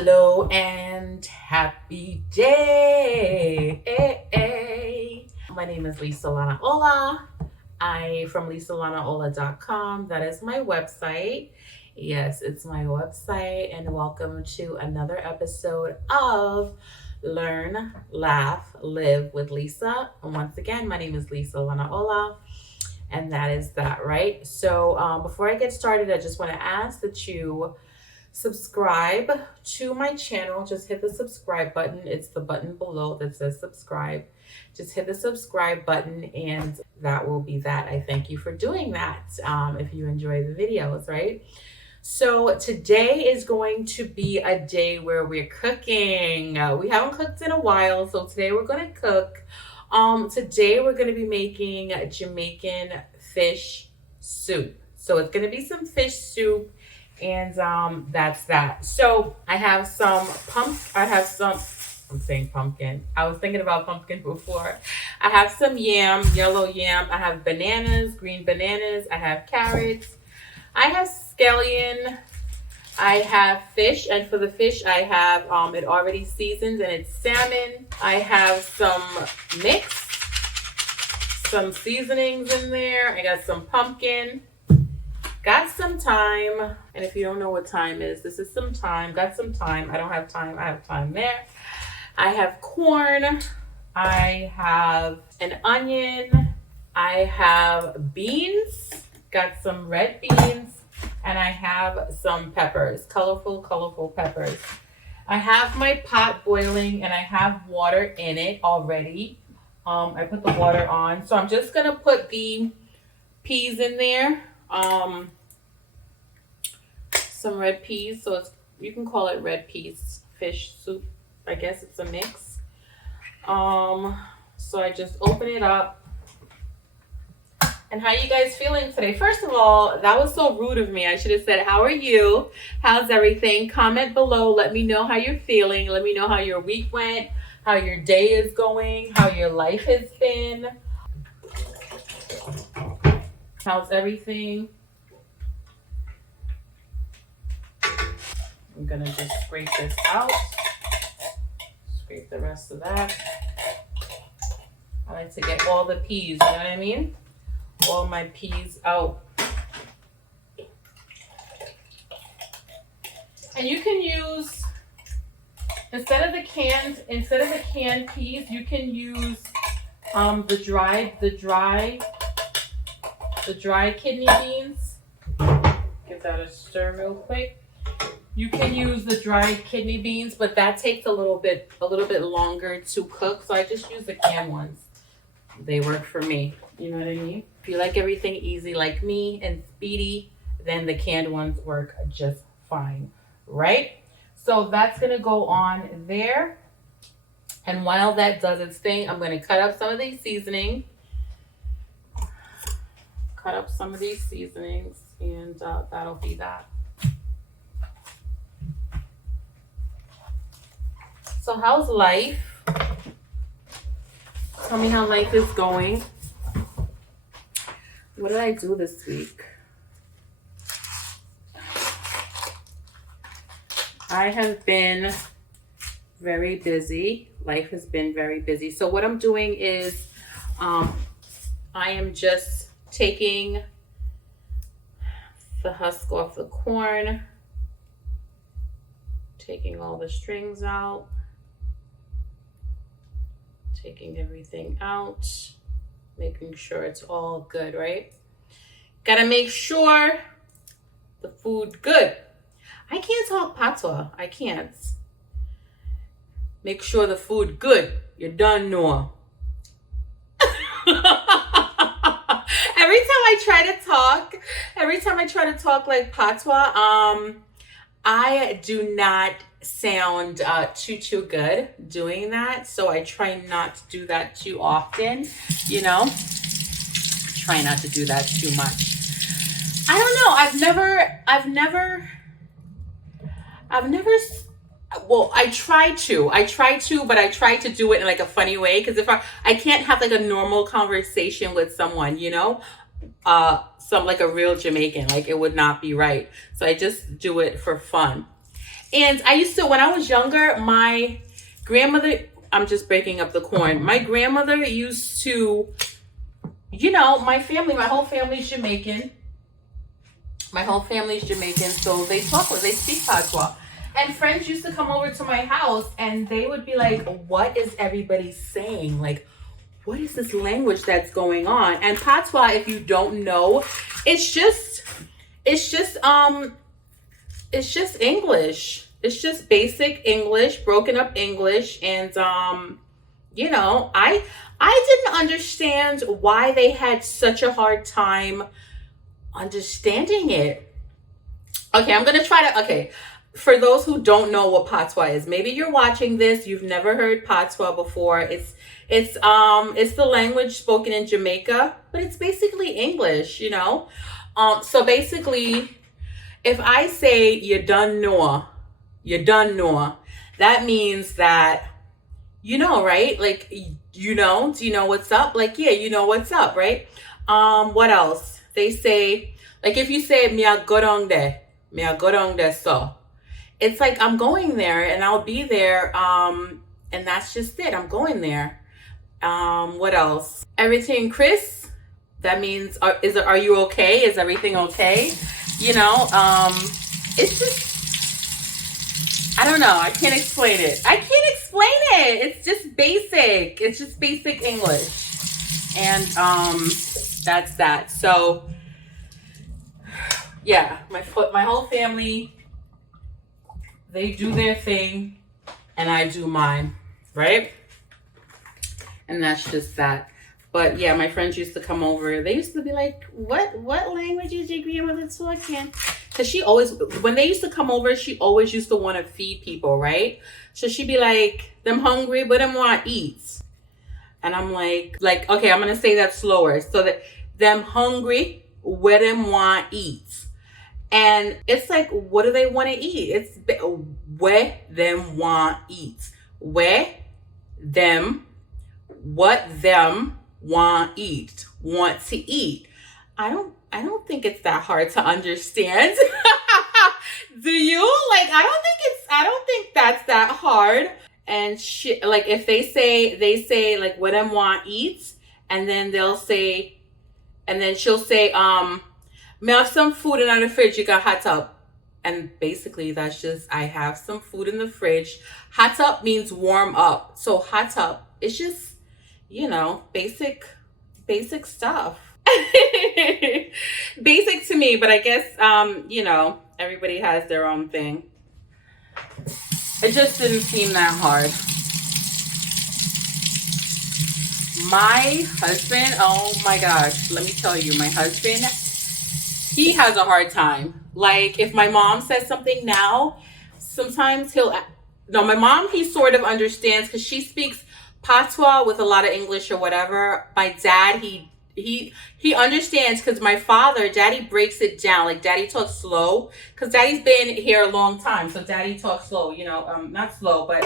Hello and happy day. My name is Lisa Lanaola. I'm from LisaLanaola.com. That is my website. Yes, it's my website. And welcome to another episode of Learn, Laugh, Live with Lisa. And once again, my name is Lisa Lanaola. And that is that, right? So before I get started, I just want to ask that you subscribe to my channel. Just hit the subscribe button. It's the button below that says subscribe. Just hit the subscribe button and that will be that. I thank you for doing that if you enjoy the videos, right? So today is going to be a day where we're cooking. We haven't cooked in a while, so today we're going to cook. Today we're going to be making Jamaican fish soup. So it's going to be some fish soup. And that's that. So I have some I'm saying pumpkin. I was thinking about pumpkin before. I have some yam, yellow yam. I have bananas, green bananas. I have carrots. I have scallion. I have fish. And for the fish, I have it already seasoned and it's salmon. I have some mix, some seasonings in there. I got some pumpkin. Got some thyme, and if you don't know what thyme is, this is some thyme. Got some thyme. I don't have thyme. I have thyme there. I have corn. I have an onion. I have beans. Got some red beans, and I have some peppers. Colorful peppers. I have my pot boiling, and I have water in it already. I put the water on, so I'm just gonna put the peas in there. Some red peas, so you can call it red peas fish soup. I guess it's a mix. So I just open it up. And how you guys feeling today? First of all, that was so rude of me. I should have said, how are you? How's everything? Comment below. Let me know how you're feeling. Let me know how your week went, how your day is going, how your life has been. How's everything? I'm gonna just scrape this out. Scrape the rest of that. I like to get all the peas, you know what I mean? All my peas out. And you can use, instead of the canned peas, you can use the dry kidney beans. Give that a stir real quick. You can use the dried kidney beans, but that takes a little bit longer to cook. So I just use the canned ones. They work for me. You know what I mean? If you like everything easy like me and speedy, then the canned ones work just fine, right? So that's gonna go on there. And while that does its thing, I'm gonna cut up some of these seasonings. And that'll be that. So how's life? Tell me how life is going. What did I do this week? I have been very busy. Life has been very busy. So what I'm doing is I am just taking the husk off the corn, taking all the strings out, taking everything out, making sure it's all good, right? Gotta make sure the food good. I can't talk patois. I can't. Make sure the food good. You done know. Every time I try to talk like patois, I do not sound too good doing that, so I try not to do that too often, you know. Try not to do that too much. I don't know. Well, I try to, but I try to do it in like a funny way, because if I can't have like a normal conversation with someone, you know, some like a real Jamaican, like it would not be right. So I just do it for fun. And I used to, when I was younger, my grandmother, I'm just breaking up the corn. My grandmother used to, you know, my whole family's Jamaican. My whole family's Jamaican, so they speak patois. And friends used to come over to my house and they would be like, what is everybody saying? Like, what is this language that's going on? And patois, if you don't know, it's just English. It's just basic English, broken up English. And you know, I didn't understand why they had such a hard time understanding it. Okay, I'm gonna try to, okay, for those who don't know what patois is, maybe you're watching this, you've never heard patois before. It's the language spoken in Jamaica, but it's basically English, you know. So basically, if I say you done know, that means that, you know, right? Like, you know, do you know what's up? Like, yeah, you know what's up, right? What else? They say, like, if you say me a go down there, so it's like I'm going there and I'll be there, and that's just it. I'm going there. What else? Everything, Chris? That means are you okay? Is everything okay? You know, it's just, I don't know. I can't explain it. It's just basic. It's just basic English. And that's that. So yeah, my whole family, they do their thing and I do mine, right? And that's just that. But yeah, my friends used to come over. They used to be like, what language is your grandmother talking? Because she always, when they used to come over, she always used to want to feed people, right? So she'd be like, them hungry, but them want to eat. And I'm like, okay, I'm going to say that slower. So that them hungry, where them want eat. And it's like, what do they want to eat? It's where them want eat. Where them, what them want to eat. I don't think it's that hard to understand. Do you? Like, I don't think that's that hard. And like, if they say like what them want eat, and then they'll say, and then she'll say, may I have some food in the fridge, you got hot up. And basically that's just, I have some food in the fridge. Hot up means warm up. So hot up, it's just, you know, basic stuff. Basic to me, but I guess, you know, everybody has their own thing. It just didn't seem that hard. My husband, oh my gosh, let me tell you, my husband, he has a hard time. Like, if my mom says something now, sometimes my mom, he sort of understands because she speaks patois with a lot of English or whatever. My dad, he understands because my father, daddy breaks it down. Like, daddy talks slow because daddy's been here a long time. So daddy talks slow, you know, not slow, but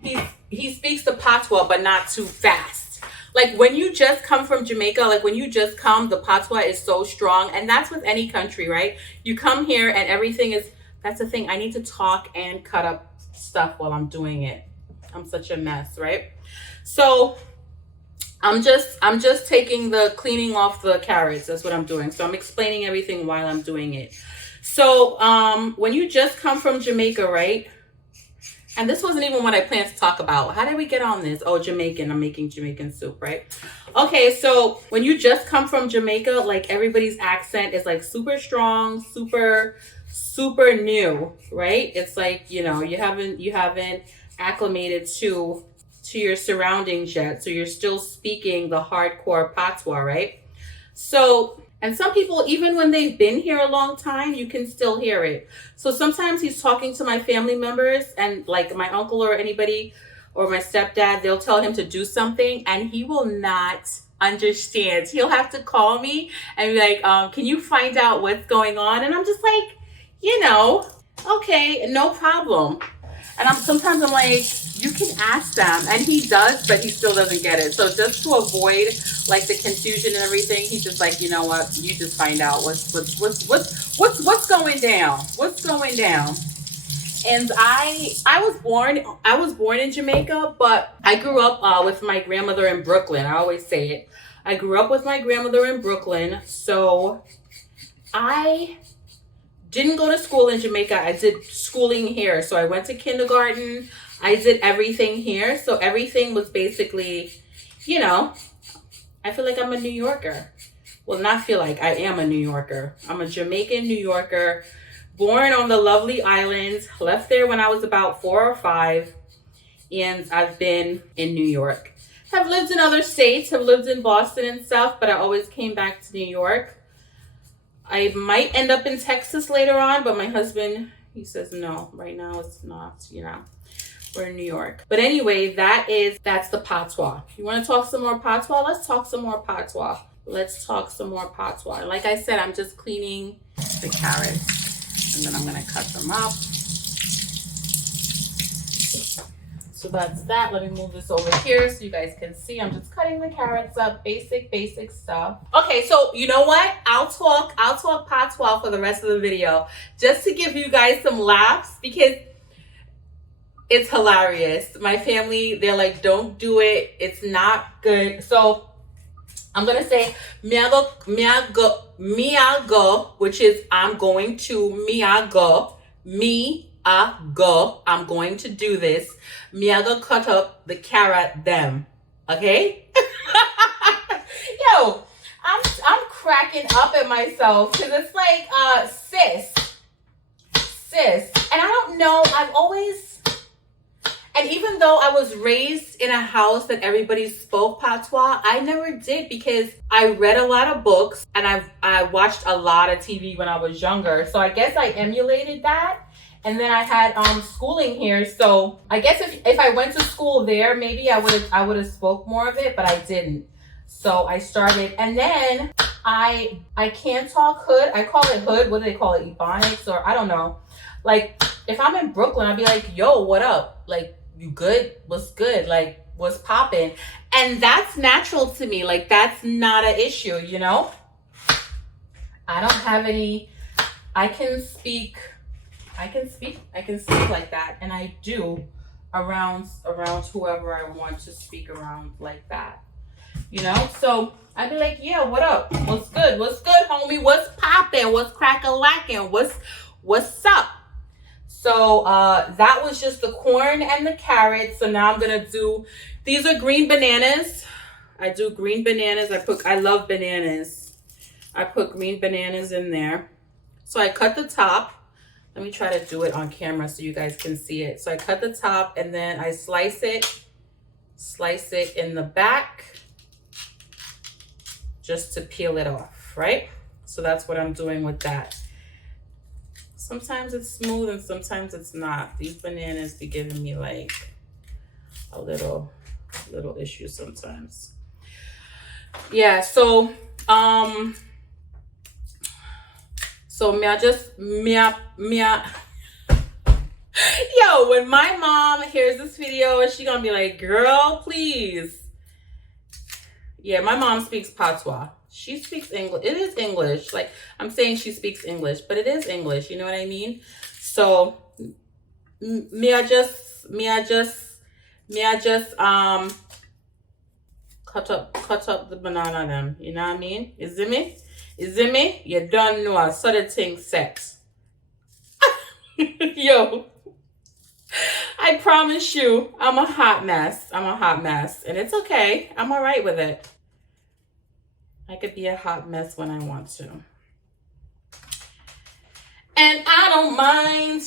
he speaks the patois, but not too fast. Like, when you just come from Jamaica, like when you just come, the patois is so strong. And that's with any country, right? You come here and everything is, that's the thing. I need to talk and cut up stuff while I'm doing it. I'm such a mess, right? So I'm just taking the cleaning off the carrots. That's what I'm doing. So I'm explaining everything while I'm doing it. So when you just come from Jamaica, right? And this wasn't even what I planned to talk about. How did we get on this? Oh, Jamaican. I'm making Jamaican soup, right? Okay, so when you just come from Jamaica, like, everybody's accent is like super strong, super new, right? It's like, you know, you haven't acclimated to your surroundings yet. So you're still speaking the hardcore patois, right? So, and some people, even when they've been here a long time, you can still hear it. So sometimes he's talking to my family members, and like my uncle or anybody or my stepdad, they'll tell him to do something and he will not understand. He'll have to call me and be like, can you find out what's going on? And I'm just like, you know, okay, no problem. And sometimes I'm like, you can ask them, and he does, but he still doesn't get it. So just to avoid like the confusion and everything, he's just like, you know what? You just find out what's going down. What's going down? And I was born in Jamaica, but I grew up with my grandmother in Brooklyn. I always say it. I grew up with my grandmother in Brooklyn, so I didn't go to school in Jamaica. I did schooling here. So I went to kindergarten. I did everything here. So everything was basically, you know, I feel like I'm a New Yorker. Well, not feel like, I am a New Yorker. I'm a Jamaican New Yorker, born on the lovely islands, left there when I was about 4 or 5, and I've been in New York. Have lived in other states, have lived in Boston and stuff, but I always came back to New York. I might end up in Texas later on, but my husband, he says no, right now it's not, you know. We're in New York. But anyway, that's the patois. You want to talk some more patois? Let's talk some more patois. Let's talk some more patois. And like I said, I'm just cleaning the carrots and then I'm gonna cut them up. So that's that. Let me move this over here so you guys can see. I'm just cutting the carrots up. Basic stuff. Okay, so you know what? I'll talk patois for the rest of the video just to give you guys some laughs because it's hilarious. My family, they're like, don't do it. It's not good. So I'm gonna say miago, which is I'm going to miago, I'm going to do this. Miago cut up the carrot them. Okay? Yo, I'm cracking up at myself because it's like sis. And I don't know, and even though I was raised in a house that everybody spoke patois, I never did because I read a lot of books and I watched a lot of TV when I was younger. So I guess I emulated that. And then I had schooling here. So I guess if I went to school there, maybe I would have spoke more of it, but I didn't. So I started, and then I can't talk hood. I call it hood. What do they call it? Ebonics, or I don't know. Like if I'm in Brooklyn, I'd be like, yo, what up? Like, you good? What's good? Like, what's popping? And that's natural to me. Like, that's not an issue, you know? I don't have any, I can speak like that. And I do around whoever I want to speak around like that, you know? So I'd be like, yeah, what up? What's good? What's good, homie? What's popping? What's crack-a-lacking? What's up? So that was just the corn and the carrots. So now I'm gonna do, these are green bananas. I do green bananas. I love bananas. I put green bananas in there. So I cut the top. Let me try to do it on camera so you guys can see it. So I cut the top and then I slice it in the back just to peel it off, right? So that's what I'm doing with that. Sometimes it's smooth and sometimes it's not. These bananas be giving me like a little issue sometimes. Yeah, so yo, when my mom hears this video, she gonna be like, girl, please. Yeah, my mom speaks patois. She speaks English. It is English. Like, I'm saying she speaks English, but it is English. You know what I mean? So, me I just cut up the banana them. You know what I mean? Is it me? You don't know. So the thing set. Yo, I promise you, I'm a hot mess. And it's okay. I'm all right with it. I could be a hot mess when I want to. And I don't mind.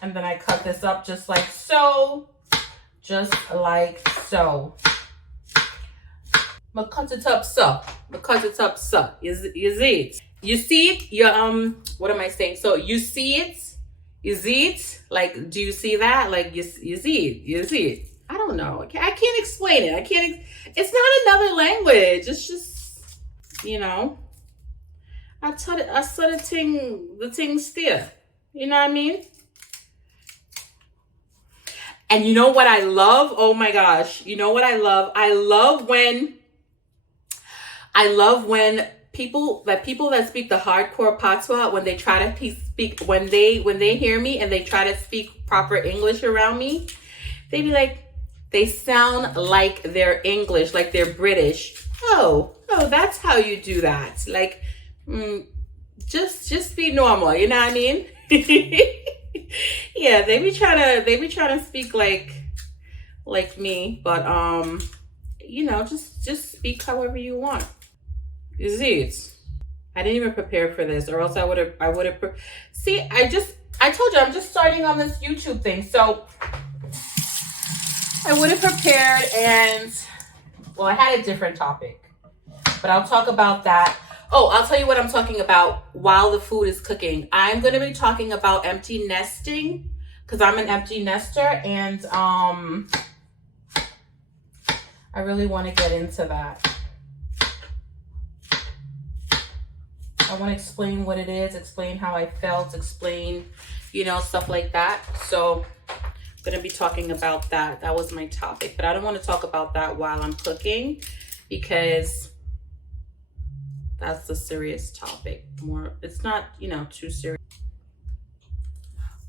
And then I cut this up just like so. Just like so. I cut it up so. You see it? You see it? What am I saying? So you see it? You see it? Like, do you see that? Like, you see it? You see it? I don't know. I can't explain it. It's not another language. It's just, you know, I saw the thing still. You know what I mean? And you know what I love? Oh my gosh. You know what I love? I love when people that speak the hardcore patois, when they try to speak, when they hear me and they try to speak proper English around me, they be like, they sound like they're English, like they're British. Oh, that's how you do that. Like, just be normal, you know what I mean? Yeah, they be trying to speak like me, but you know, just speak however you want. Is it? I didn't even prepare for this, or else I would have. See, I told you I'm just starting on this YouTube thing, so I would have prepared, and well, I had a different topic, but I'll talk about that. Oh, I'll tell you what I'm talking about while the food is cooking. I'm going to be talking about empty nesting, because I'm an empty nester, and I really want to get into that. I want to explain what it is, explain how I felt, explain, you know, stuff like that. So I'm going to be talking about that. That was my topic, but I don't want to talk about that while I'm cooking, because that's the serious topic. More, it's not, you know, too serious.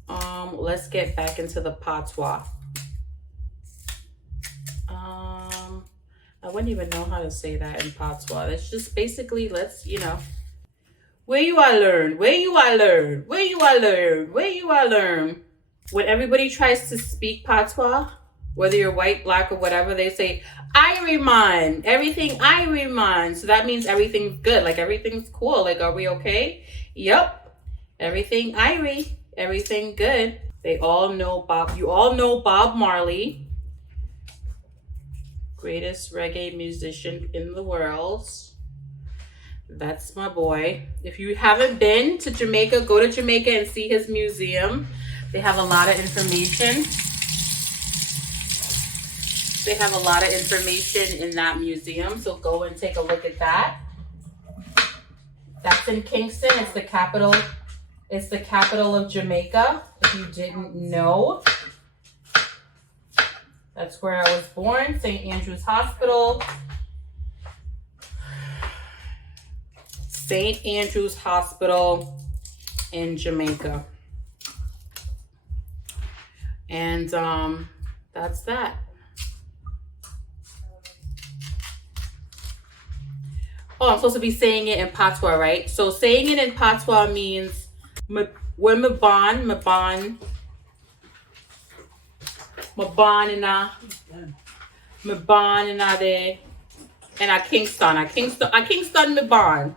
Let's get back into the patois. I wouldn't even know how to say that in patois. It's just basically, let's, you know, where you are learn. When everybody tries to speak patois, whether you're white, black, or whatever, they say, Irie man, everything Irie man. So that means everything's good, like everything's cool. Like, are we okay? Yep. Everything Irie, everything good. They all know Bob. You all know Bob Marley, greatest reggae musician in the world. That's my boy. If you haven't been to Jamaica, go to Jamaica and see his museum. They have a lot of information. They have a lot of information in that museum, so go and take a look at that. That's in Kingston. It's the capital. It's the capital of Jamaica, if you didn't know. That's where I was born, St. Andrew's Hospital. St. Andrew's Hospital in Jamaica. And that's that. Oh, I'm supposed to be saying it in patois, right? So saying it in patois means when me born in a Kingston me born.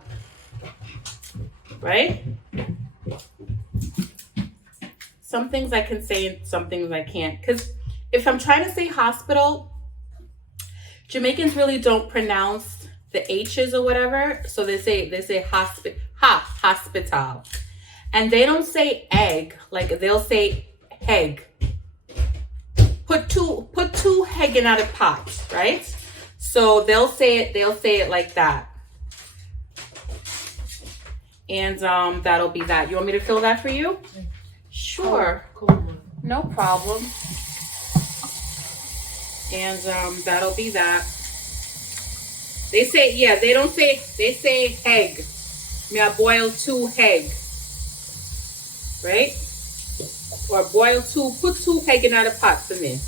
Right? Some things I can say and some things I can't. Because if I'm trying to say hospital, Jamaicans really don't pronounce the H's or whatever. So they say hospital. And they don't say egg, like they'll say egg. Put two egg in a pot, right? So they'll say it like that. And that'll be that. You want me to fill that for you? Sure. Cool. No problem. And that'll be that. They say, yeah, they don't say, they say egg. Me I boil 2 egg. Right? Or put 2 egg in a pot for me.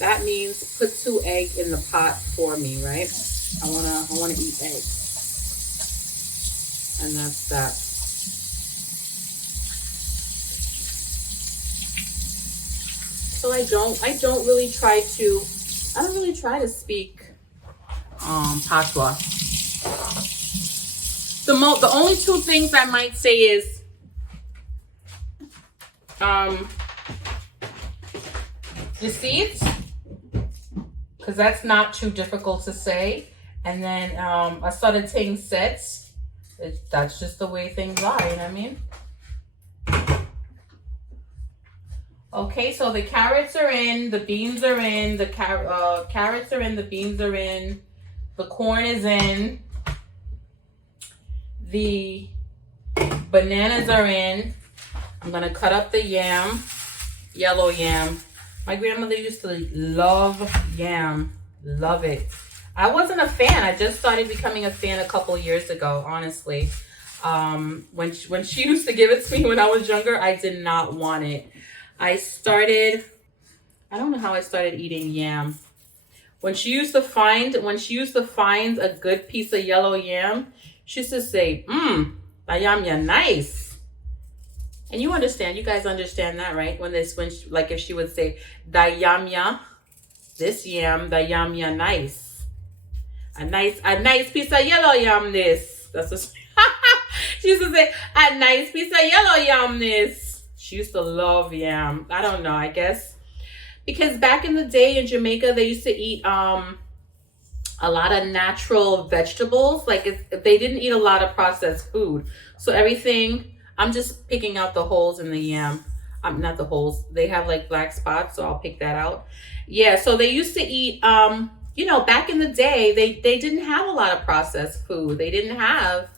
That means put 2 egg in the pot for me, right? I wanna eat egg. And that's that. So I don't really try to speak patois. The only 2 things I might say is deceit, because that's not too difficult to say, and then a sort of thing sets. That's just the way things are, you know what I mean? Okay, so the carrots are in, the beans are in, the carrots are in, the beans are in, the corn is in, the bananas are in. I'm gonna cut up the yam, yellow yam. My grandmother used to love yam, love it. I wasn't a fan. I just started becoming a fan a couple years ago, honestly. When she used to give it to me when I was younger, I did not want it. I don't know how I started eating yam. When she used to find a good piece of yellow yam, she used to say, that yam ya nice. And you guys understand that, right? Like if she would say, da yam ya, this yam, da yam ya nice. A nice piece of yellow yam this. That's what she used to say, a nice piece of yellow yam this. She used to love yam. I don't know, I guess. Because back in the day in Jamaica, they used to eat a lot of natural vegetables. Like they didn't eat a lot of processed food. So everything, I'm just picking out the holes in the yam. Not the holes. They have like black spots, so I'll pick that out. Yeah, so they used to eat, back in the day, they didn't have a lot of processed food. They didn't have,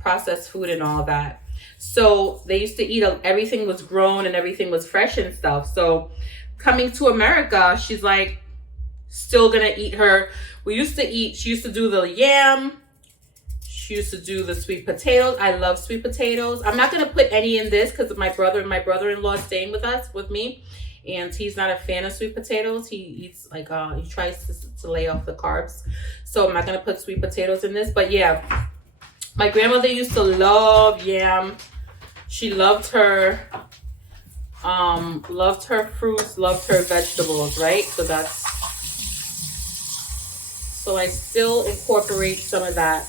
processed food and all that. So they used to eat, everything was grown and everything was fresh and stuff. So coming to America, she's like still gonna eat she used to do the yam. She used to do the sweet potatoes. I love sweet potatoes. I'm not gonna put any in this because my brother-in-law is staying with me. And he's not a fan of sweet potatoes. He eats he tries to lay off the carbs. So I'm not gonna put sweet potatoes in this. But yeah, my grandmother used to love yam. She loved her fruits, loved her vegetables, right? So I still incorporate some of that.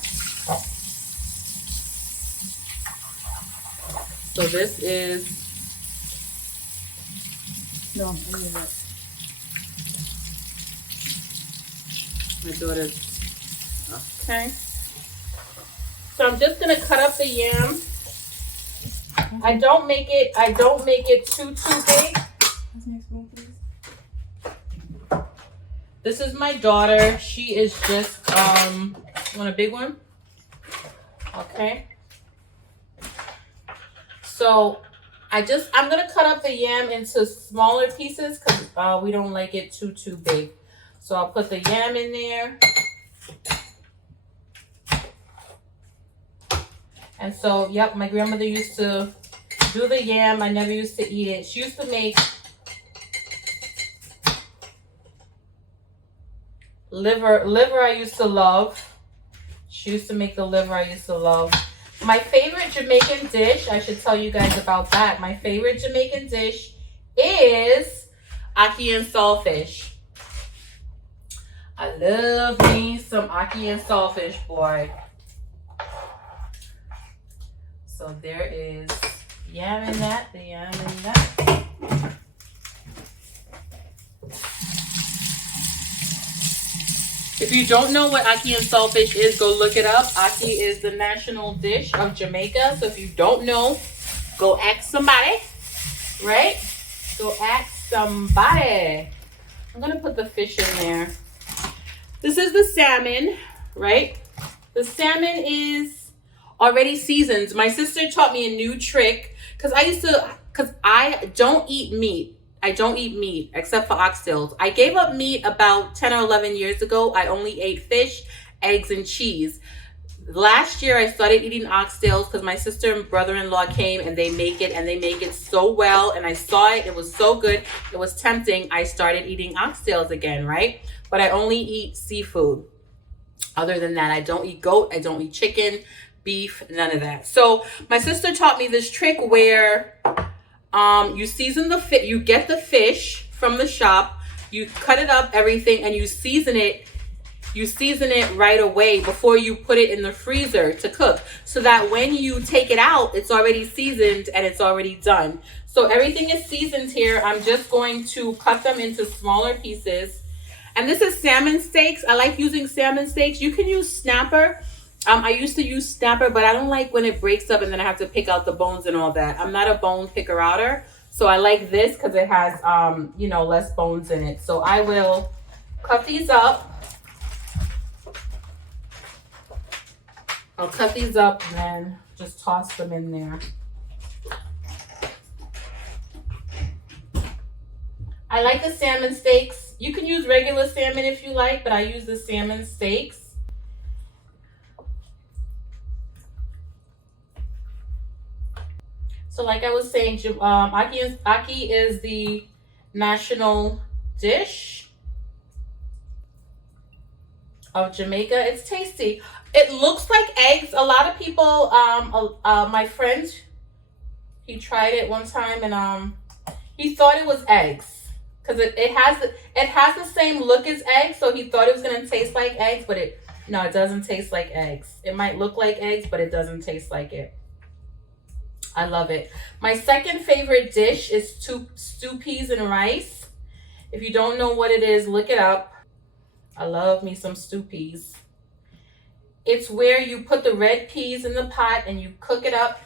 So this is my daughter's. Okay. So I'm just gonna cut up the yam. I don't make it too big. This is my daughter. She is just want a big one? Okay. So I'm gonna cut up the yam into smaller pieces because we don't like it too big. So I'll put the yam in there. And so, yep, my grandmother used to do the yam. I never used to eat it. She used to make liver. I used to love. She used to make the liver I used to love. My favorite Jamaican dish, I should tell you guys about that. My favorite Jamaican dish is ackee and saltfish. I love me some ackee and saltfish, boy. So there is yam in that, the yam in that. If you don't know what ackee and saltfish is, go look it up. Ackee is the national dish of Jamaica. So if you don't know, go ask somebody, right? Go ask somebody. I'm going to put the fish in there. This is the salmon, right? The salmon is already seasoned. My sister taught me a new trick because I don't eat meat. I don't eat meat except for oxtails. I gave up meat about 10 or 11 years ago. I only ate fish, eggs, and cheese. Last year, I started eating oxtails because my sister and brother-in-law came and they make it so well. And I saw it. It was so good. It was tempting. I started eating oxtails again, right? But I only eat seafood. Other than that, I don't eat goat. I don't eat chicken, beef, none of that. So my sister taught me this trick where you season you get the fish from the shop, you cut it up, everything, and you season it right away before you put it in the freezer to cook, so that when you take it out, it's already seasoned and it's already done. So everything is seasoned here. I'm just going to cut them into smaller pieces. And this is salmon steaks. I like using salmon steaks. You can use snapper. I used to use snapper, but I don't like when it breaks up and then I have to pick out the bones and all that. I'm not a bone picker-outer, so I like this because it has, less bones in it. So I will cut these up. I'll cut these up and then just toss them in there. I like the salmon steaks. You can use regular salmon if you like, but I use the salmon steaks. So like I was saying, aki is the national dish of Jamaica. It's tasty. It looks like eggs. A lot of people, my friend, he tried it one time and he thought it was eggs because it has the same look as eggs. So he thought it was gonna taste like eggs, but it doesn't taste like eggs. It might look like eggs, but it doesn't taste like it. I love it. My second favorite dish is stew peas and rice. If you don't know what it is, look it up. I love me some stew peas. It's where you put the red peas in the pot and you cook it up.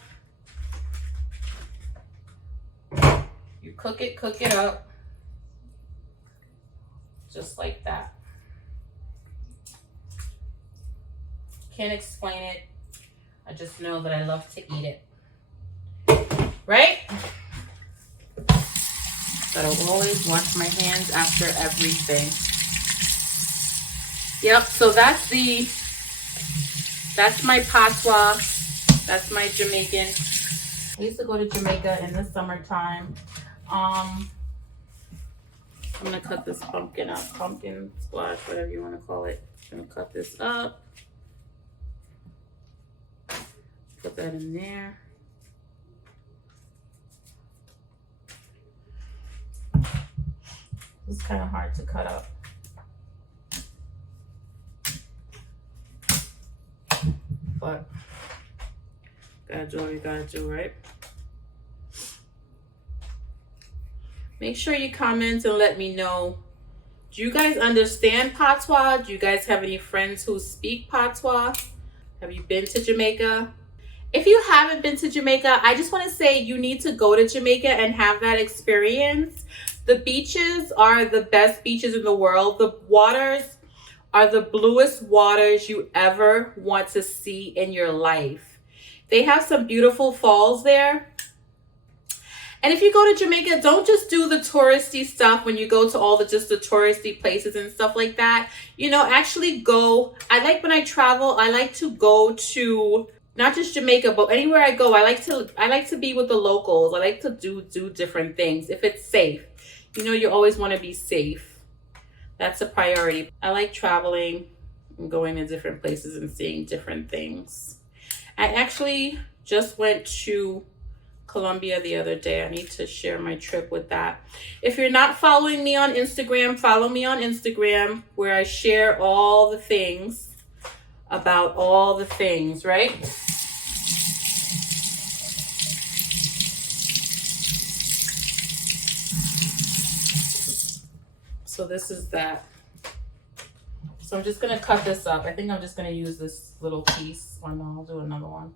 You cook it up. Just like that. Can't explain it. I just know that I love to eat it. Right? But I'll always wash my hands after everything. Yep, so that's my patois. That's my Jamaican. I used to go to Jamaica in the summertime. I'm gonna cut this pumpkin up, pumpkin squash, whatever you want to call it. I'm gonna cut this up. Put that in there. It's kind of hard to cut up. But gotta do what you gotta do, right? Make sure you comment and let me know. Do you guys understand patois? Do you guys have any friends who speak patois? Have you been to Jamaica? If you haven't been to Jamaica, I just want to say you need to go to Jamaica and have that experience. The beaches are the best beaches in the world. The waters are the bluest waters you ever want to see in your life. They have some beautiful falls there. And if you go to Jamaica, don't just do the touristy stuff when you go to all the touristy places and stuff like that. You know, actually go. I like when I travel, I like to go to not just Jamaica, but anywhere I go, I like to be with the locals. I like to do different things if it's safe. You know, you always want to be safe. That's a priority. I like traveling and going to different places and seeing different things. I actually just went to Colombia the other day. I need to share my trip with that. If you're not following me on Instagram, follow me on Instagram where I share all the things about all the things, right? So this is that. So I'm just gonna cut this up. I think I'm just gonna use this little piece. Or no, I'll do another one.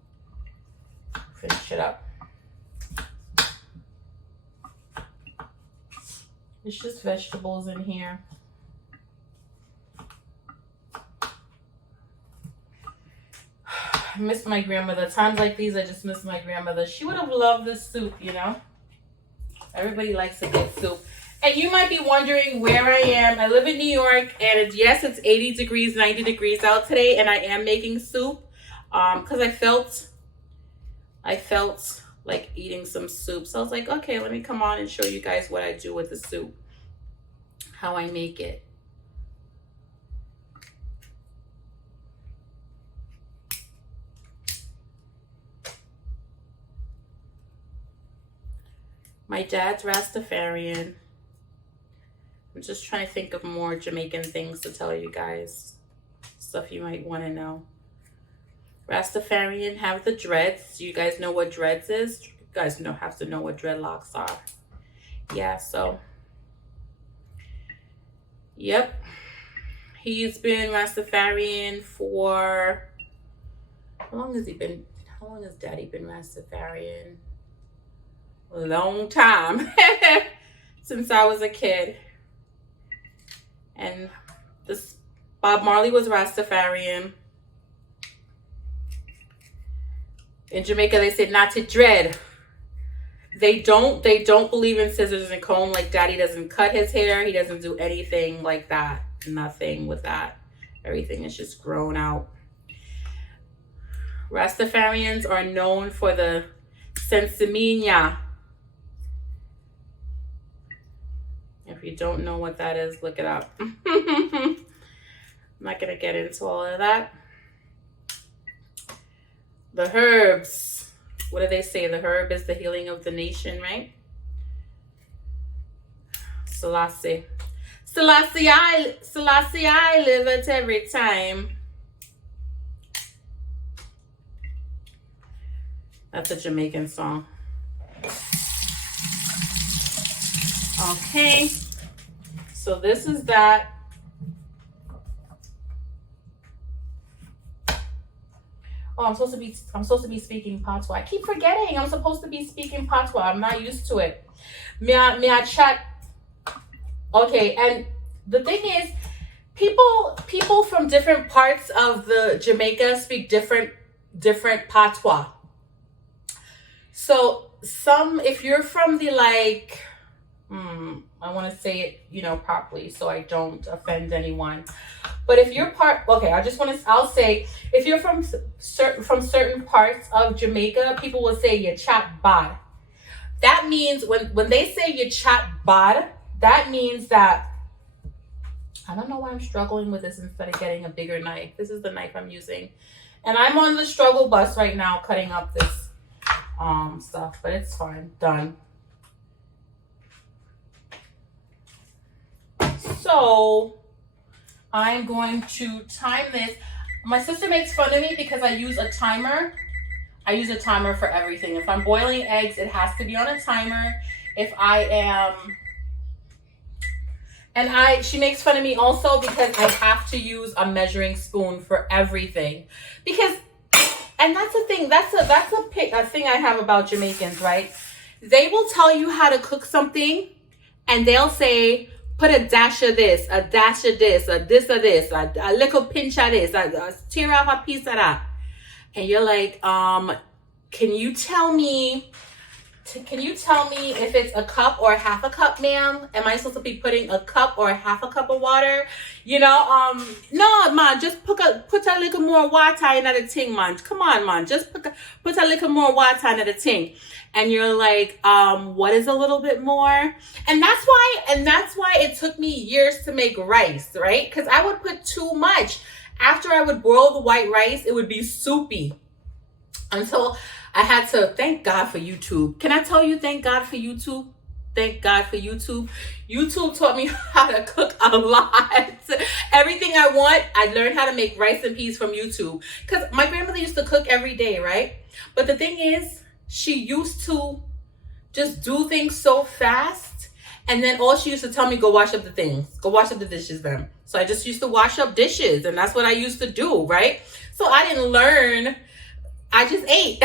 Finish it up. It's just vegetables in here. I miss my grandmother. Times like these, I just miss my grandmother. She would have loved this soup, you know? Everybody likes a good soup. And you might be wondering where I am. I live in New York, and yes, it's 80 degrees, 90 degrees out today, and I am making soup because I felt like eating some soup. So I was like, okay, let me come on and show you guys what I do with the soup, how I make it. My dad's Rastafarian. I'm just trying to think of more Jamaican things to tell you guys. Stuff you might want to know. Rastafarian have the dreads. You guys know what dreads is? You guys have to know what dreadlocks are. Yeah, so. Yep. He's been Rastafarian for... How long has Daddy been Rastafarian? A long time. Since I was a kid. And this Bob Marley was Rastafarian. In Jamaica, they say not to dread. They don't believe in scissors and comb. Like Daddy doesn't cut his hair. He doesn't do anything like that. Nothing with that. Everything is just grown out. Rastafarians are known for the sensimilla. If you don't know what that is, look it up. I'm not gonna get into all of that. The herbs. What do they say? The herb is the healing of the nation, right? Selassie. Selassie, I live it every time. That's a Jamaican song. Okay. So this is that. Oh, I'm supposed to be speaking patois. I keep forgetting I'm supposed to be speaking patois. I'm not used to it. Me I chat. Okay, and the thing is, people from different parts of the Jamaica speak different patois. So if you're from the like, I want to say it, properly so I don't offend anyone. But if you're I'll say if you're from certain parts of Jamaica, people will say you chat bad. That means when they say you chat bad, that means that, I don't know why I'm struggling with this instead of getting a bigger knife. This is the knife I'm using. And I'm on the struggle bus right now cutting up this stuff, but it's fine. Done. So I'm going to time this. My sister makes fun of me because I use a timer. I use a timer for everything. If I'm boiling eggs, it has to be on a timer. If I am... she makes fun of me also because I have to use a measuring spoon for everything. And that's the thing. That's a thing I have about Jamaicans, right? They will tell you how to cook something, and they'll say, put a dash of this, a dash of this, a this of this, a little pinch of this, tear off a piece of that. And you're like, can you tell me if it's a cup or half a cup, ma'am? Am I supposed to be putting a cup or half a cup of water? No, man, just put a little more water in the thing, man. Come on, man, just put a little more water in the thing. And you're like, what is a little bit more? And that's why it took me years to make rice, right? Because I would put too much. After I would boil the white rice, it would be soupy. Until I had to, thank God for YouTube. Can I tell you, thank God for YouTube? Thank God for YouTube. YouTube taught me how to cook a lot. Everything I want, I learned how to make rice and peas from YouTube. Because my grandmother used to cook every day, right? But the thing is, she used to just do things so fast. And then all she used to tell me, go wash up the things. Go wash up the dishes then. So I just used to wash up dishes. And that's what I used to do, right? So I didn't learn. I just ate.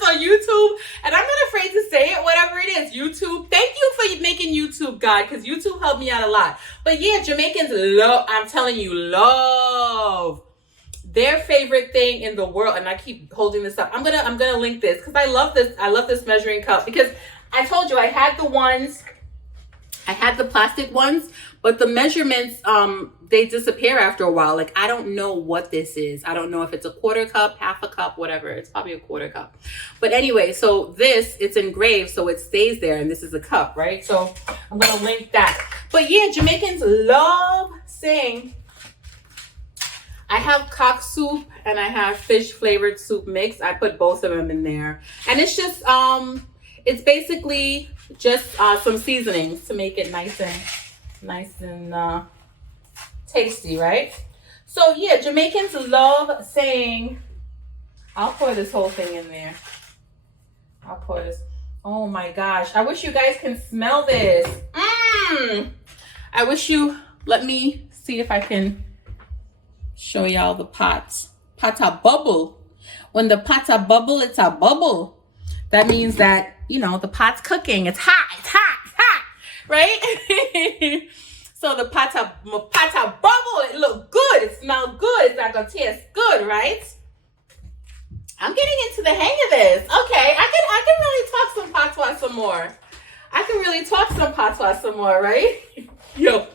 So YouTube, and I'm not afraid to say it, whatever it is, YouTube, thank you for making YouTube, God, because YouTube helped me out a lot. But yeah, Jamaicans love, I'm telling you, love their favorite thing in the world. And I keep holding this up. I'm gonna link this because I love this measuring cup, because I told you I had the plastic ones, but the measurements, they disappear after a while. Like, I don't know what this is. I don't know if it's a quarter cup, half a cup, whatever. It's probably a quarter cup. But anyway, so it's engraved, so it stays there. And this is a cup, right? So I'm going to link that. But yeah, Jamaicans love saying, I have cock soup and I have fish flavored soup mix. I put both of them in there. And it's just, it's basically just some seasonings to make it nice and tasty, right? So yeah, Jamaicans love saying, I'll pour this whole thing in there. I'll pour this. Oh my gosh, I wish you guys can smell this. I wish let me see if I can show y'all the pot. Pata bubble. When the pata bubble, it's a bubble. That means that, the pot's cooking. It's hot, right? So the pata bubble, it look good. It smell good. It's not gonna taste good, right? I'm getting into the hang of this. Okay, I can really talk some patois some more. Right? Yo,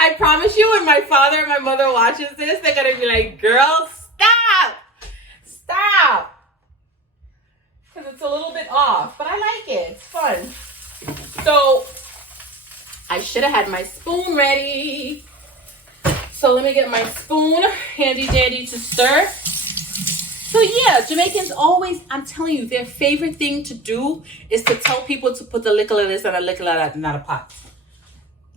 I promise you, when my father and my mother watches this, they're gonna be like, girl, stop. because it's a little bit off, but I like it. It's fun. So I should have had my spoon ready. So let me get my spoon handy dandy to stir. So yeah, Jamaicans always, I'm telling you, their favorite thing to do is to tell people to put a little of this and a little of that in a pot.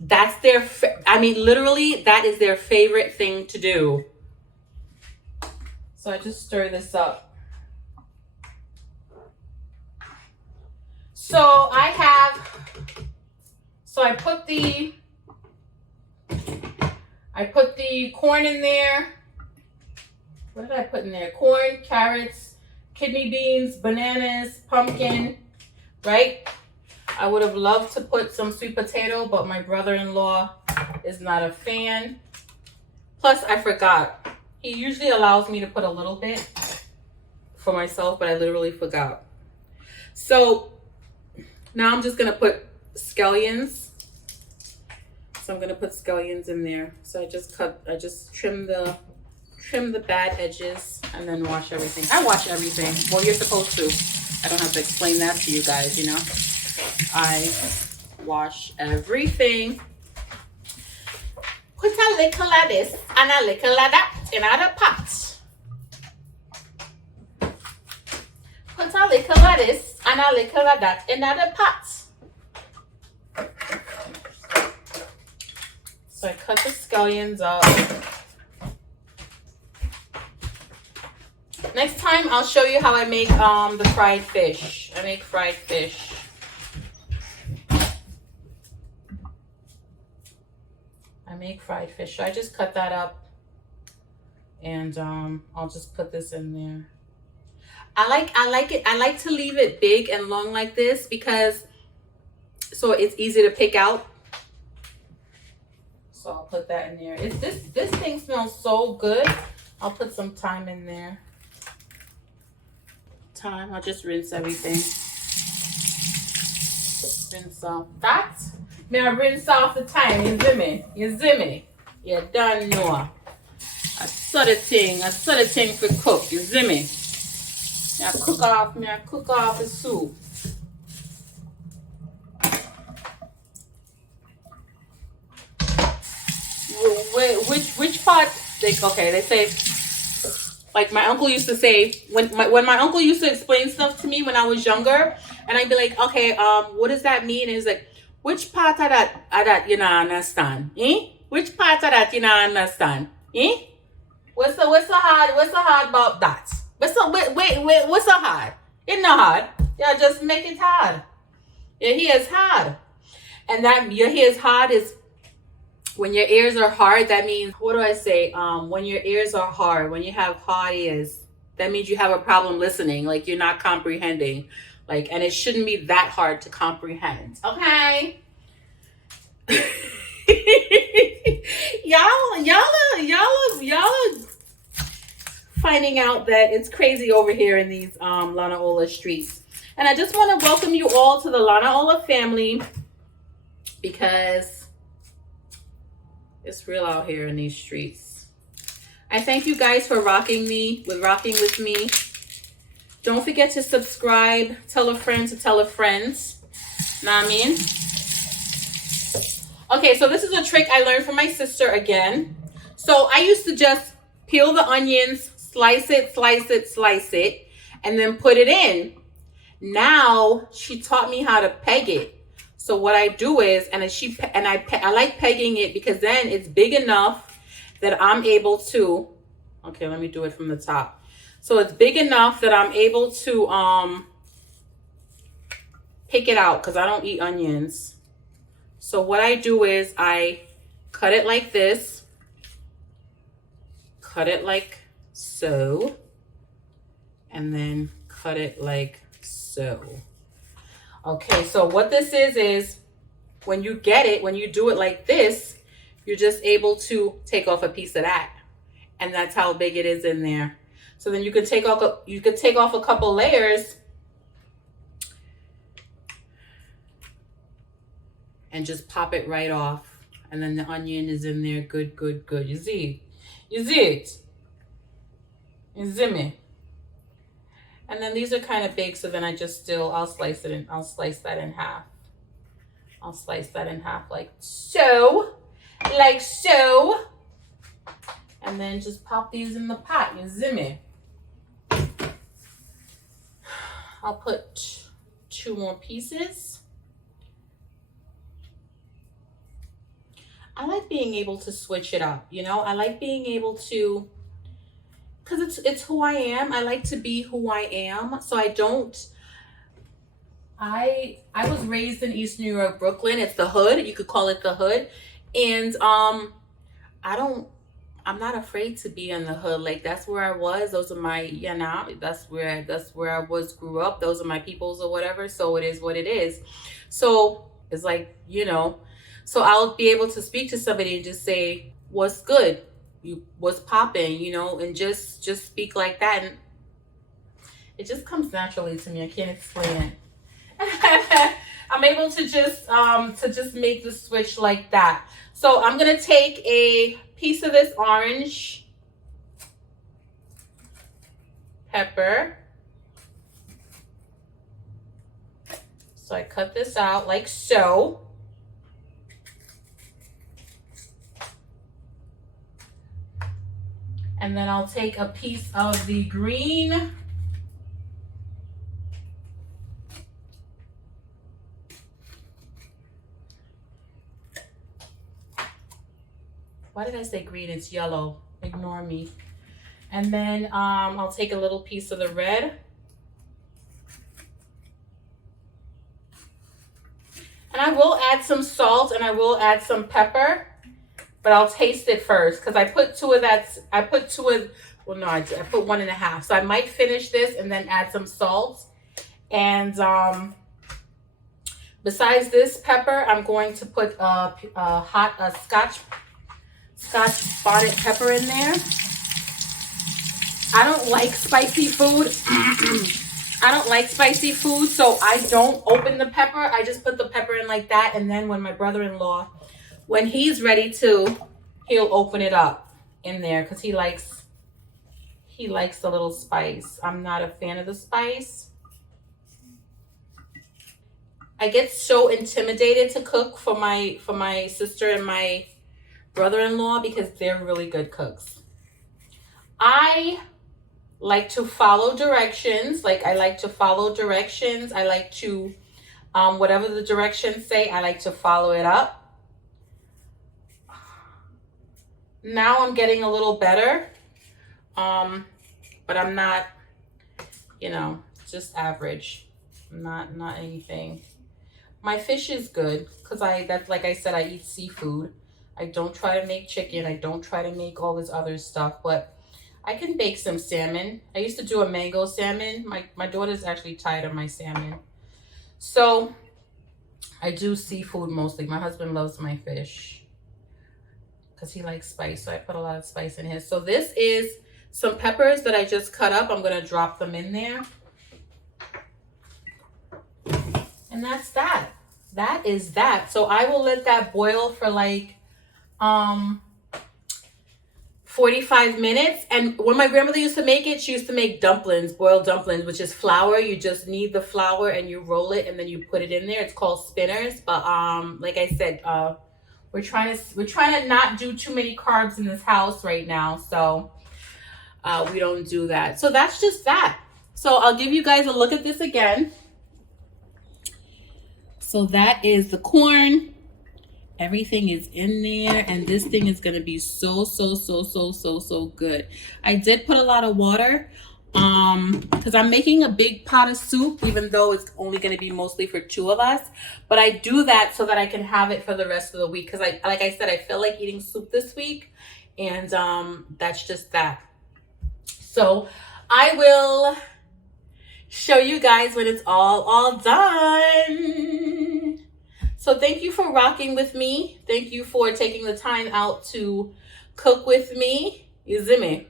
That's their, I mean, literally, that is their favorite thing to do. So I just stir this up. So I put the corn in there. What did I put in there? Corn, carrots, kidney beans, bananas, pumpkin, right? I would have loved to put some sweet potato, but my brother-in-law is not a fan. Plus, I forgot. He usually allows me to put a little bit for myself, but I literally forgot. So now I'm just gonna put scallions. So I'm gonna put scallions in there. So I just trim the bad edges and then wash everything. I wash everything. Well, you're supposed to. I don't have to explain that to you guys, you know. I wash everything. Put a little of this and a little of that in the pot. Put a little of this and a little of that in the pot. So I cut the scallions up. Next time I'll show you how I make the fried fish. I make fried fish. So I just cut that up and I'll just put this in there. I like it. I like to leave it big and long like this because so it's easy to pick out. So I'll put that in there. This thing smells so good. I'll put some thyme in there. Thyme. I'll just rinse everything. Rinse off that. May I rinse off the thyme? You see me? You see me? You don't know. I saw the thing for cook. You see me? May I cook off the soup. Which part? They say, like my uncle used to say, when my uncle used to explain stuff to me when I was younger, and I'd be like, okay, what does that mean? And he's like, which part of that you don't understand? Which part of that you don't understand? What's so hard about that? What's so hard? It's not hard. Yeah, just make it hard. Your hair is hard. And that your hair is hard is when your ears are hard, that means, what do I say? When your ears are hard, when you have hard ears, that means you have a problem listening, like you're not comprehending. Like, and it shouldn't be that hard to comprehend. Okay. y'all are finding out that it's crazy over here in these Lanaola streets. And I just want to welcome you all to the Lanaola family because it's real out here in these streets. I thank you guys for rocking with me. Don't forget to subscribe. Tell a friend to tell a friend. Know what I mean? Okay, so this is a trick I learned from my sister again. So I used to just peel the onions, slice it, and then put it in. Now she taught me how to peg it. So what I do is, I like pegging it because then it's big enough that I'm able to, okay, let me do it from the top. So it's big enough that I'm able to pick it out because I don't eat onions. So what I do is I cut it like this, cut it like so, and then cut it like so. Okay, so what this is when you do it like this, you're just able to take off a piece of that. And that's how big it is in there. So then you could take off a couple layers and just pop it right off. And then the onion is in there. Good. You see it? You see me? And then these are kind of big, so then I just I'll slice that in half. I'll slice that in half like so. Like so. And then just pop these in the pot, you see me? I'll put 2 more pieces. I like being able to switch it up, you know? I like being able to, because it's who I am. I like to be who I am. So I was raised in East New York, Brooklyn. It's the hood. You could call it the hood. And I'm not afraid to be in the hood. Like, that's where I was. Those are my, you know, that's where I grew up. Those are my peoples or whatever. So it is what it is. So it's like, you know, so I'll be able to speak to somebody and just say, what's good? What's popping, you know, and just speak like that. And it just comes naturally to me. I can't explain it. I'm able to just make the switch like that. So I'm going to take a piece of this orange pepper. So I cut this out like so. And then I'll take a piece of the green. Why did I say green? It's yellow. Ignore me. And then I'll take a little piece of the red. And I will add some salt and I will add some pepper, but I'll taste it first because I put 2 of that. I put 2 of, well, no, I put 1 1/2. So I might finish this and then add some salt. And besides this pepper, I'm going to put a Scotch bonnet pepper in there. I don't like spicy food. I don't like spicy food, so I don't open the pepper. I just put the pepper in like that, and then when my brother-in-law, when he's ready to, he'll open it up in there because he likes a little spice. I'm not a fan of the spice. I get so intimidated to cook for my sister and my brother-in-law because they're really good cooks. I like to follow directions. I like to whatever the directions say, I like to follow it up. Now I'm getting a little better, but I'm not, you know, just average. Not anything. My fish is good because that's like I said, I eat seafood. I don't try to make chicken. I don't try to make all this other stuff, but I can bake some salmon. I used to do a mango salmon. My daughter's actually tired of my salmon. So I do seafood mostly. My husband loves my fish because he likes spice. So I put a lot of spice in his. So this is some peppers that I just cut up. I'm going to drop them in there. And that's that. That is that. So I will let that boil for like 45 minutes. And when my grandmother used to make it, she used to make dumplings, boiled dumplings, which is flour. You just knead the flour and you roll it and then you put it in there. It's called spinners. But like I said, we're trying to not do too many carbs in this house right now. So we don't do that. So that's just that. So I'll give you guys a look at this again. So that is the corn. Everything is in there, and this thing is gonna be so good. I did put a lot of water because I'm making a big pot of soup, even though it's only gonna be mostly for 2 of us. But I do that so that I can have it for the rest of the week because like I said, I feel like eating soup this week, and that's just that. So I will show you guys when it's all done. So thank you for rocking with me. Thank you for taking the time out to cook with me. You see me?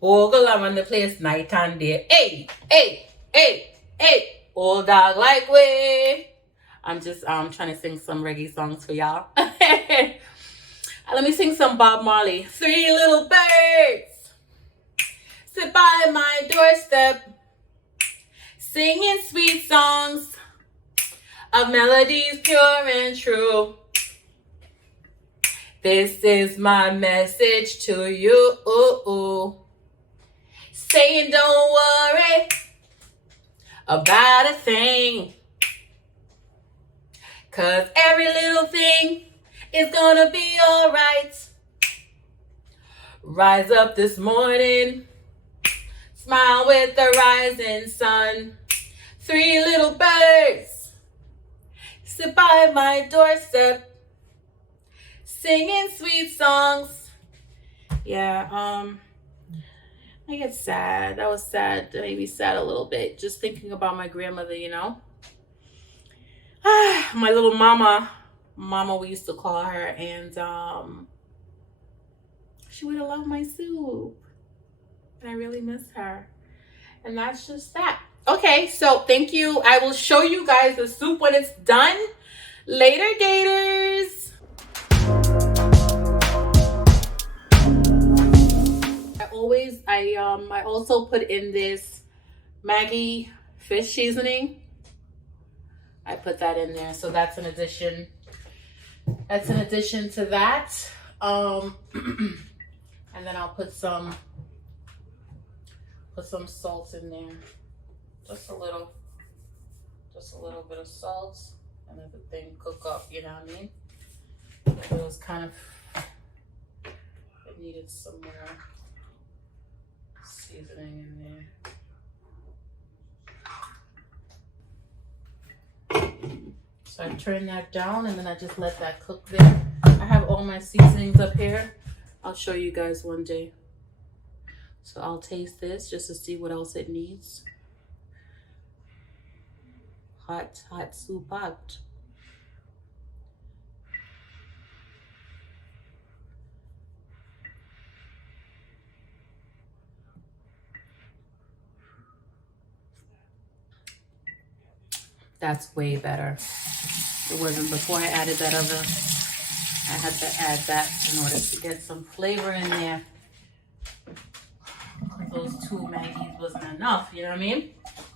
Oh, go on the place night and day. Hey, hey, hey, hey. Oh, dog like way. I'm just trying to sing some reggae songs for y'all. Let me sing some Bob Marley. 3 little birds sit by my doorstep. singing sweet songs of melodies pure and true. This is my message to you. Saying don't worry about a thing, 'cause every little thing is gonna be alright. Rise up this morning, smile with the rising sun. 3 little birds sit by my doorstep, singing sweet songs. Yeah, I get sad. That was sad. That made me sad a little bit. Just thinking about my grandmother, you know. My little mama, we used to call her, and she would have loved my soup. And I really miss her. And that's just that. Okay, so thank you. I will show you guys the soup when it's done. Later, Gators. I also put in this Maggi fish seasoning. I put that in there, so that's an addition. That's an addition to that. And then I'll put some salt in there, just a little bit of salt, and let the thing cook up. You know what I mean? It was kind of, it needed some more seasoning in there. So I turn that down, and then I just let that cook there. I have all my seasonings up here. I'll show you guys one day. So I'll taste this just to see what else it needs. Hot soup hot. That's way better. It wasn't before I added that other. I had to add that in order to get some flavor in there. Those 2 Maggies wasn't enough, you know what I mean?